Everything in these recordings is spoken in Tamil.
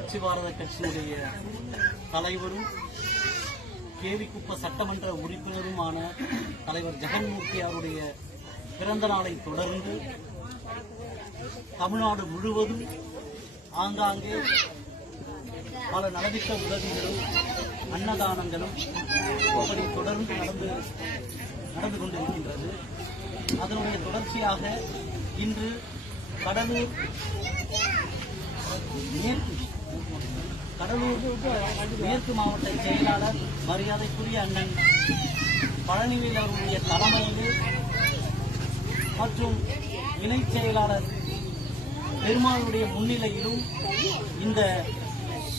புரட்சி பாரத கட்சியினுடைய தலைவரும் கேவிக்குப்ப சட்டமன்ற உறுப்பினருமான தலைவர் ஜெகன்மூர்த்தியாருடைய பிறந்த நாளை தொடர்ந்து தமிழ்நாடு முழுவதும் ஆங்காங்கே பல நலத்திட்ட உதவிகளும் அன்னதானங்களும் அப்படி தொடர்ந்து நடந்து கொண்டிருக்கின்றது. அதனுடைய தொடர்ச்சியாக இன்று கடலூர் மேற்கு மாவட்ட செயலாளர் மரியாதைக்குரிய அண்ணன் பழனிவேல் அவர்களுடைய தலைமையில் மற்றும் இணைச் செயலாளர் பெருமாளுடைய முன்னிலையிலும் இந்த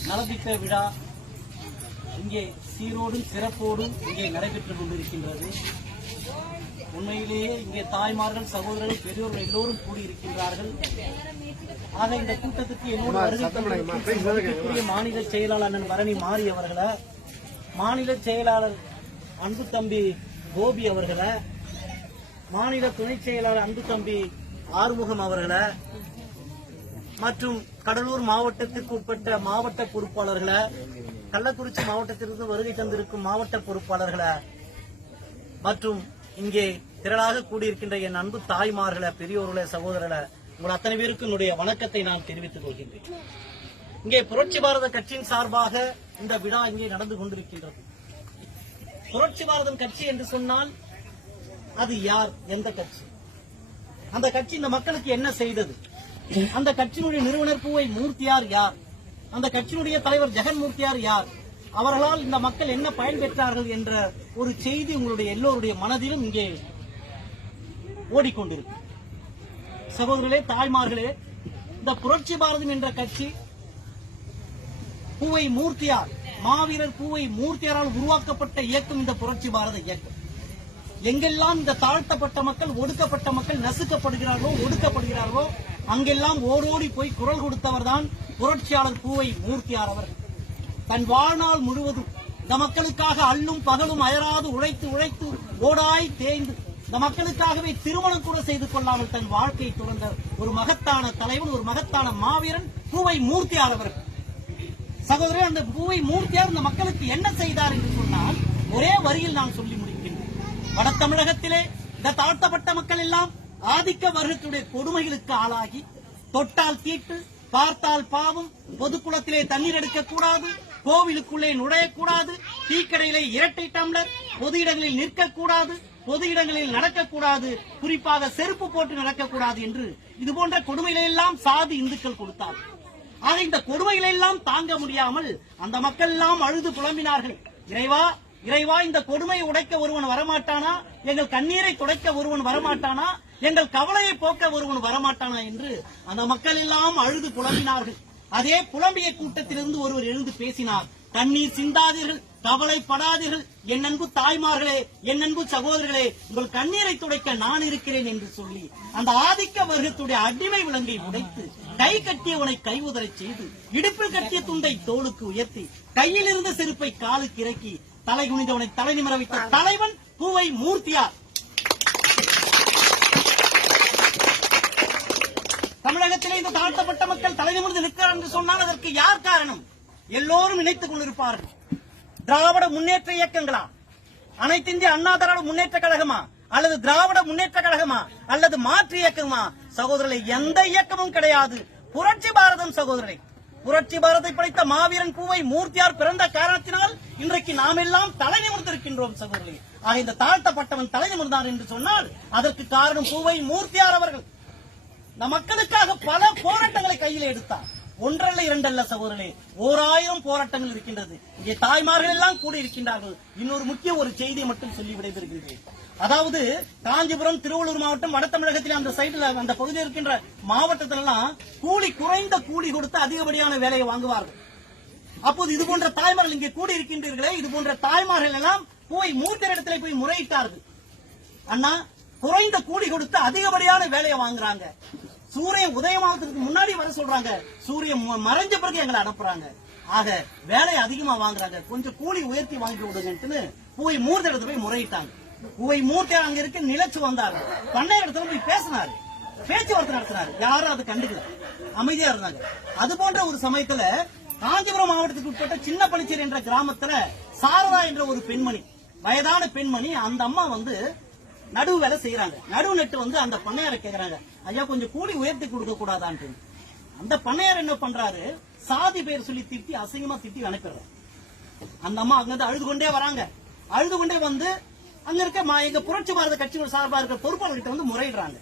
நலத்திட்ட விழா இங்கே சீரோடும் சிறப்போடும் இங்கே நடைபெற்றுக் கொண்டிருக்கின்றது. உண்மையிலேயே இங்கே தாய்மார்கள், சகோதரர்கள், பெரியோர்கள் எல்லோரும் கூடியிருக்கின்றார்கள். ஆக இந்த கூட்டத்துக்கு என்னோட வருகை மாநில செயலாளர் அண்ணன் பரணி மாறி அவர்களை, மாநில செயலாளர் அன்பு தம்பி கோபி அவர்களை, மாநில துணை செயலாளர் அன்பு தம்பி ஆறுமுகம் அவர்களை மற்றும் கடலூர் மாவட்டத்திற்கு உட்பட்ட மாவட்ட பொறுப்பாளர்களை, கள்ளக்குறிச்சி மாவட்டத்திலிருந்து வருகை தந்திருக்கும் மாவட்ட பொறுப்பாளர்களை மற்றும் இங்கே திரளாக கூடியிருக்கின்ற என் அன்பு தாய்மார்களை, பெரியோர்களை, சகோதரர்களை, உங்கள் அத்தனை பேருக்கு என்னுடைய வணக்கத்தை நான் தெரிவித்துக் கொள்கின்றேன். இங்கே புரட்சி பாரத கட்சியின் சார்பாக இந்த விழா இங்கே நடந்து கொண்டிருக்கின்றது. புரட்சி பாரதம் கட்சி என்று சொன்னால் அது யார், எந்த கட்சி? அந்த கட்சி இந்த மக்களுக்கு என்ன செய்தது? அந்த கட்சியினுடைய நிறுவனர் பூவை மூர்த்தியார் யார்? அந்த கட்சியினுடைய தலைவர் ஜெகன்மூர்த்தியார் யார்? அவர்களால் இந்த மக்கள் என்ன பயன்பெற்றார்கள் என்ற ஒரு செய்தி உங்களுடைய எல்லோருடைய மனதிலும் இங்கே ஓடிக்கொண்டிருக்கு. சகோதரர்களே, தாய்மார்களே, இந்த புரட்சி பாரதம் என்ற கட்சி பூவை மூர்த்தியார், மாவீரர் பூவை மூர்த்தியாரால் உருவாக்கப்பட்ட இயக்கம் இந்த புரட்சி பாரத இயக்கம். எங்கெல்லாம் இந்த தாழ்த்தப்பட்ட மக்கள், ஒடுக்கப்பட்ட மக்கள் நசுக்கப்படுகிறார்களோ, ஒடுக்கப்படுகிறார்களோ, அங்கெல்லாம் ஓடோடி போய் குரல் கொடுத்தவர் தான் புரட்சியாளர் பூவை மூர்த்தியார் அவர்கள். தன் வாழ்நாள் முழுவதும் இந்த மக்களுக்காக அல்லும் பகலும் அயராது உழைத்து ஓடாய் தேய்ந்து இந்த மக்களுக்காகவே திருமணம் கூட செய்து கொள்ளாமல் தன் வாழ்க்கையை துறந்த ஒரு மகத்தான தலைவன், ஒரு மகத்தான மாவீரன் பூவை மூர்த்தியார் அவர்கள். சகோதரர், அந்த பூவை மூர்த்தியார் இந்த மக்களுக்கு என்ன செய்தார் என்று சொன்னால் ஒரே வரியில் நான் சொல்லி முடிக்கின்றேன். வட தமிழகத்திலே இந்த தாழ்த்தப்பட்ட மக்கள் எல்லாம் ஆதிக்க வர்க்கத்துடைய கொடுமைகளுக்கு ஆளாகி, தொட்டால் தீட்டு, பார்த்தால் பாவம், பொதுக்குளத்திலே தண்ணீர் எடுக்கக்கூடாது, கோவிலுக்குள்ளே நுழையக்கூடாது, டீக்கடையிலே இரட்டை டம்ளர், பொது இடங்களில் நிற்கக்கூடாது, பொது இடங்களில் நடக்கக்கூடாது, குறிப்பாக செருப்பு போட்டு நடக்கக்கூடாது என்று இதுபோன்ற கொடுமைகளை எல்லாம் சாதி இந்துக்கள் கொடுத்தார். ஆக இந்த கொடுமைகளை எல்லாம் தாங்க முடியாமல் அந்த மக்கள் எல்லாம் அழுது புலம்பினார்கள். இறைவா, இறைவா, இந்த கொடுமையை உடைக்க ஒருவன் வரமாட்டானா? எங்கள் கண்ணீரை துடைக்க ஒருவன் வரமாட்டானா? எங்கள் கவலையை போக்க ஒருவன் வரமாட்டானா என்று அந்த மக்கள் எல்லாம் அழுது புலம்பினார்கள். அதே புலம்பிய கூட்டத்திலிருந்து ஒருவர் எழுந்து பேசினார். கண்ணீர் சிந்தாதீர்கள், கவலைப்படாதீர்கள், என் அன்பு தாய்மார்களே, என் அன்பு சகோதரர்களே, உங்கள் கண்ணீரை துடைக்க நான் இருக்கிறேன் என்று சொல்லி அந்த ஆதிக்க வர்க்கத்துடைய அடிமை விலங்கை உடைத்து கை கட்டியவனை கைவுதலை செய்து, இடுப்பில் கட்டிய துண்டை தோளுக்கு உயர்த்தி, கையில் இருந்த செருப்பை காலுக்கு இறக்கி, தலை குனிந்தவனை தலை நிமிர வைத்த தலைவன் பூவை மூர்த்தியார். தமிழகத்திலே இந்த தாழ்த்தப்பட்ட மக்கள் தலை நிமிர்ந்து நிற்கிறார் என்று சொன்னால் அதற்கு யார் காரணம்? எல்லோரும் நினைத்துக் கொண்டிருப்பார்கள். திராவிட முன்னேற்ற இயக்கங்களா, அனைத்து இந்திய அண்ணா திராவிட முன்னேற்ற கழகமா, அல்லது திராவிட முன்னேற்ற கழகமா, அல்லது மாற்று இயக்கமா? சகோதரர்களை, எந்த இயக்கமும் கிடையாது. புரட்சி பாரதம் சகோதரரை. புரட்சி பாரதத்தை படைத்த மாவீரன் பூவை மூர்த்தியார் பிறந்த காரணத்தினால் இன்றைக்கு நாம் எல்லாம் தலை நிமிர்ந்திருக்கின்றோம் சகோதரர்களே. ஆக இந்த தாழ்த்தப்பட்டவன் தலை நிமிர்ந்தார் என்று சொன்னால் அதற்கு காரணம் பூவை மூர்த்தியார் அவர்கள். நம் மக்களுக்காக பல போராட்டங்களை கையில் எடுத்தார். ஒன்றல்ல இரண்டல்ல சகோதரர்களே, 1000 போராட்டங்கள் இருக்கின்றது. இங்கே தாய்மார்கள் எல்லாம் கூட இருக்கின்றார்கள். இன்னொரு முக்கிய ஒரு செய்தியை மட்டும் சொல்லி விடைபெறுகின்றேன். அதாவது காஞ்சிபுரம், திருவள்ளூர் மாவட்டம், வட தமிழகத்தில் அந்த சைடுல அந்த பகுதியில் இருக்கின்ற மாவட்டத்திலெல்லாம் குறைந்த கூலி கொடுத்து அதிகப்படியான வேலையை வாங்குவார்கள். அப்போது இது போன்ற தாய்மார்கள் இங்கே கூடி இருக்கின்றீர்களே, இது போன்ற தாய்மார்கள் எல்லாம் போய் மூர்த்தியிடத்திலே போய் முறையிட்டார்கள். அண்ணா, குறைந்த கூலி கொடுத்து அதிகப்படியான வேலையை வாங்குறாங்க, சூரியன் உதயமாகிறதுக்கு முன்னாடி வர சொல்றாங்க, சூரியன் மறைஞ்ச பிறகு எங்களை அனுப்புறாங்க, ஆக வேலை அதிகமா வாங்குறாங்க, கொஞ்சம் கூலி உயர்த்தி வாங்கி விடுங்கன்னு போய் மூர்த்தி இடத்துல போய் முறையிட்டாங்க. போய் மூர்த்தி அங்க இருக்க நிலைச்சு வந்தாரு, பண்ணை இடத்துல போய் பேசினாரு, பேச்சுவார்த்தை நடத்தினாரு. யாரும் அது கண்டுக்கல, அமைதியா இருந்தாங்க. அது போன்ற ஒரு சமயத்துல காஞ்சிபுரம் மாவட்டத்துக்கு உட்பட்ட சின்ன பளிச்சேரி என்ற கிராமத்துல சாரதா என்ற ஒரு பெண்மணி, வயதான பெண்மணி, அந்த அம்மா வந்து நடுவு வேலை செய்யறாங்க. நடுவு நட்டு அந்த பண்ணையார கேக்குறாங்க, ஐயா கொஞ்சம் கூலி உயர்த்தி கொடுக்க கூடாதான்ட்டு. அந்த பண்ணையார் என்ன பண்றாரு, சாதி பேர் சொல்லி திட்டி அசிங்கமா திட்டி அனுப்பிடுறாரு. அந்த அம்மா அங்கிருந்து அழுது கொண்டே வராங்க. அழுது கொண்டே வந்து அங்க இருக்க எங்க புரட்சி பாரத கட்சிகள் சார்பா இருக்கிற பொறுப்பாளர்கிட்ட முறையிடுறாங்க.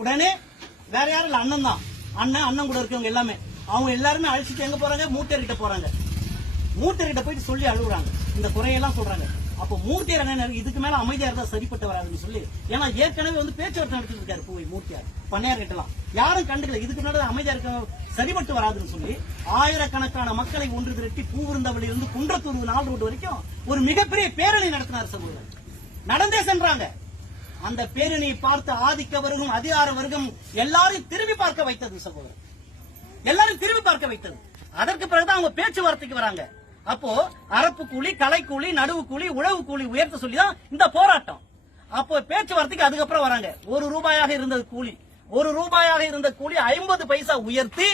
உடனே வேற யாரும் இல்ல, அண்ணன் தான். அண்ணன் கூட இருக்கவங்க எல்லாமே அவங்க எல்லாருமே அழிச்சிட்டு எங்க போறாங்க, மூர்த்தியர்கிட்ட போறாங்க. மூர்த்தியர்கிட்ட போயிட்டு சொல்லி அழுகுறாங்க, இந்த குறையெல்லாம் சொல்றாங்க. அப்ப மூர்த்தியார் என்ன, இதுக்கு மேல அமைதியா இருந்தா சரிப்பட்டு வராதுன்னு சொல்லி, ஏன்னா ஏற்கனவே பேச்சுவார்த்தை நடத்திட்டு இருக்காரு பூவை மூர்த்தியார் பண்ணையார் கிட்டலாம். யாரும் கண்டுக்கல, இதுக்கு முன்னாடி அமைதியா இருக்க சரிபட்டு வராதுன்னு சொல்லி ஆயிரக்கணக்கான மக்களை ஒன்று திரட்டி பூவிருந்தவளில் இருந்து குன்றத்தூர் 4 ரோடு வரைக்கும் ஒரு மிகப்பெரிய பேரணி நடத்தினார் சகோதரர். நடந்தே சென்றாங்க. அந்த பேரணியை பார்த்து ஆதிக்க வர்க்கம், அதிகார வர்க்கம் எல்லாரையும் திரும்பி பார்க்க வைத்தது சகோதரர், எல்லாரும் திரும்பி பார்க்க வைத்தது. அதற்கு பிறகுதான் அவங்க பேச்சுவார்த்தைக்கு வராங்க. அப்போ அரப்பு கூலி, கலை கூலி, நடுவு கூலி, உழவு கூலி உயர்த்த சொல்லிதான் இந்த போராட்டம். அப்போ பேச்சுவார்த்தைக்கு அதுக்கப்புறம் வராங்க. ₹1 இருந்தது கூலி, ₹1 இருந்த கூலி 50 பைசா உயர்த்தி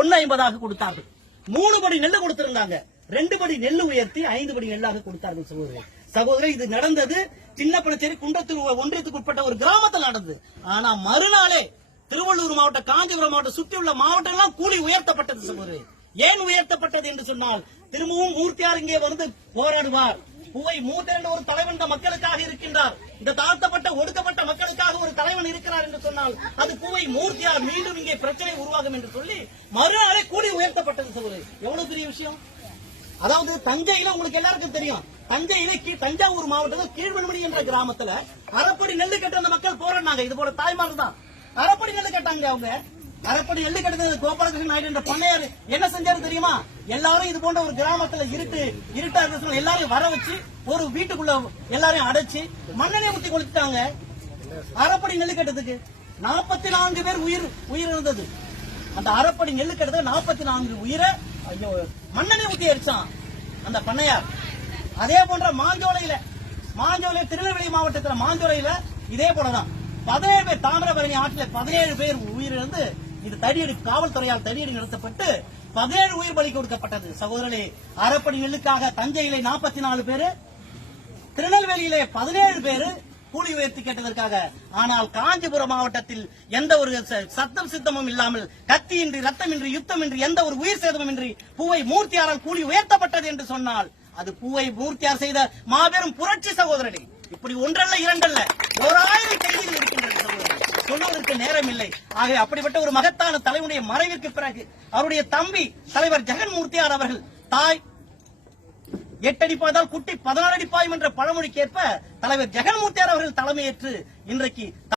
1.50 கொடுத்தார்கள். 3 படி நெல்லு கொடுத்திருந்தாங்க, 2 படி நெல்லு உயர்த்தி 5 படி நெல்லாக கொடுத்தார்கள் சகோதரர். இது நடந்தது சின்ன பளிச்சேரி குன்றத்தூர் ஒன்றியத்துக்கு உட்பட்ட ஒரு கிராமத்தில் நடந்தது. ஆனா மறுநாளே திருவள்ளூர் மாவட்டம், காஞ்சிபுரம் மாவட்டம், சுற்றியுள்ள மாவட்டம் எல்லாம் கூலி உயர்த்தப்பட்டது சகோதரர். ஏன் உயர்த்தப்பட்டது என்று சொன்னால், திரும்பவும் மூர்த்தியார் இங்கே போராடுவார். பூவை மூர்த்தியார் ஒரு தலைவன் இந்த மக்களுக்காக இருக்கின்றார், இந்த தாழ்த்தப்பட்ட ஒடுக்கப்பட்ட மக்களுக்காக ஒரு தலைவன் இருக்கிறார் என்று சொன்னால் அது பூவை மூர்த்தியார். மீண்டும் இங்கே பிரச்சனை உருவாகும் என்று சொல்லி மறுநாளே கூலி உயர்த்தப்பட்டது சகோதரர். எவ்வளவு பெரிய விஷயம். அதாவது தஞ்சையில உங்களுக்கு எல்லாருக்கும் தெரியும், தஞ்சையில தஞ்சாவூர் மாவட்டத்தில் கீழ்வெண்மணி என்ற கிராமத்துல அரைப்படி நெல்லு கட்ட அந்த மக்கள் போராடினாங்க. இது போல தாய்மார்கள் தான் அரைப்படி நெல்லு கட்டாங்க. அவங்க அரைப்படி நெல்லு கட்டது கோபாலகிருஷ்ணன் நாயுடு என்ற பண்ணையார் என்ன செஞ்சாரு தெரியுமா, எல்லாரும் இது போன்ற ஒரு கிராமத்துல இருட்டா எல்லாரையும் வர வச்சு ஒரு வீட்டுக்குள்ள எல்லாரையும் அடைச்சு மண்ணெண்ணெய் ஊத்தி கொளுத்தாங்க. அரைப்படி நெல்லு கட்டதுக்கு 44 பேர் உயிர் இருந்தது. அந்த அரைப்படி நெல்லு கட்டதுக்கு 44 உயிரை மண்ணெண்ணெய் ஊத்தி அடிச்சான் அந்த பண்ணையார். அதே போன்ற மாஞ்சோலையில திருநெல்வேலி மாவட்டத்தில் மாஞ்சோலையில இதே போலதான் 17 பேர், தாமிரபரணி ஆற்றில் 17 பேர் உயிரிழந்து இது தடியடி, காவல்துறையால் தடியடி நடத்தப்பட்டு 17 உயிர் பலி கொடுக்கப்பட்டது சகோதரர்களே. அரைப்படி நெல்லுக்காக தஞ்சையிலே 44 பேரு, திருநெல்வேலியிலே 17 பேரு கூலி உயர்த்தி கேட்டதற்காக. ஆனால் காஞ்சிபுரம் மாவட்டத்தில் எந்த ஒரு சத்தம் சித்தமும் இல்லாமல், கத்தியின்றி, ரத்தமின்றி, யுத்தமின்றி, எந்த ஒரு உயிர் சேதமும் இன்றி பூவை மூர்த்தியாரால் கூலி உயர்த்தப்பட்டது என்று சொன்னால் அது பூவை மூர்த்தியார் செய்த மாபெரும் புரட்சி சகோதரனே. இப்படி ஒன்றல்ல இரண்டல்ல 1000 செய்திகள் இருக்கின்றன சகோதரர், சொல்வதற்கு நேரம் இல்லை. ஆக அப்படிப்பட்ட ஒரு மகத்தான தலைவனுடைய மறைவிற்கு பிறகு அவருடைய தம்பி தலைவர் ஜெகன் மூர்த்தியார் அவர்கள், தாய் 8 அடி பாய்ந்தால் குட்டி 16 அடி பாயும் என்ற பழமொழிக்கேற்ப தலைவர் ஜெகன் மூர்த்தியார் அவர்கள் தலைமையேற்று இன்றைக்கு